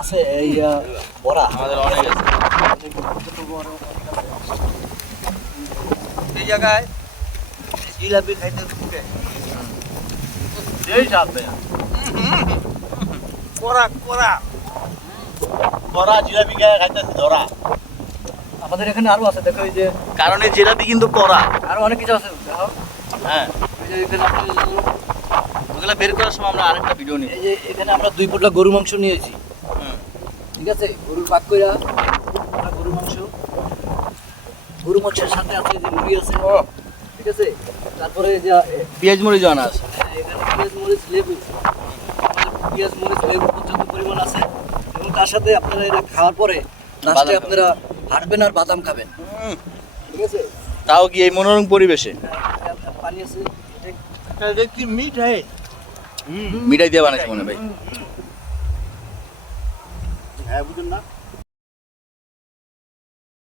আছে এই বড়া আমাদের অনেক আছে এই জায়গায় জিলাপি খাইতে ঢুকে সেই স্বাদ ভাইয়া কড়া কড়া বড়া জিলাপি খাইতেছি ধরা আমাদের এখানে আরো আছে দেখো এই যে কারণ এই জিলাপি কিন্তু কড়া আরো অনেক কিছু আছে দেখো হ্যাঁ এই যে এখানে ওগুলা বের করার সময় আমরা আরেকটা ভিডিও নিই এই যে এখানে আমরা 2 পোটলা গরু মাংস নিয়েছি ঠিক আছে গরুর পাক কইরা গরু মাংসের সাথে আছে যে মুড়ি আছে ঠিক আছে তারপরে যে পেঁয়াজ মরিচ জানা আছে এখানে পেঁয়াজ মরিচ লেবু পর্যাপ্ত পরিমাণ আছে এবং তার সাথে আপনারা এটা খাওয়ার পরে লাস্টে আপনারা হাঁটবেন আর বাদাম খাবেন ঠিক আছে তাও কি এই মনোরম পরিবেশে পানি আছে এটা কি মিঠাই মিঠাই দিয়ে বানাইছে মনে ভাই হ্যাঁ বুঝুন না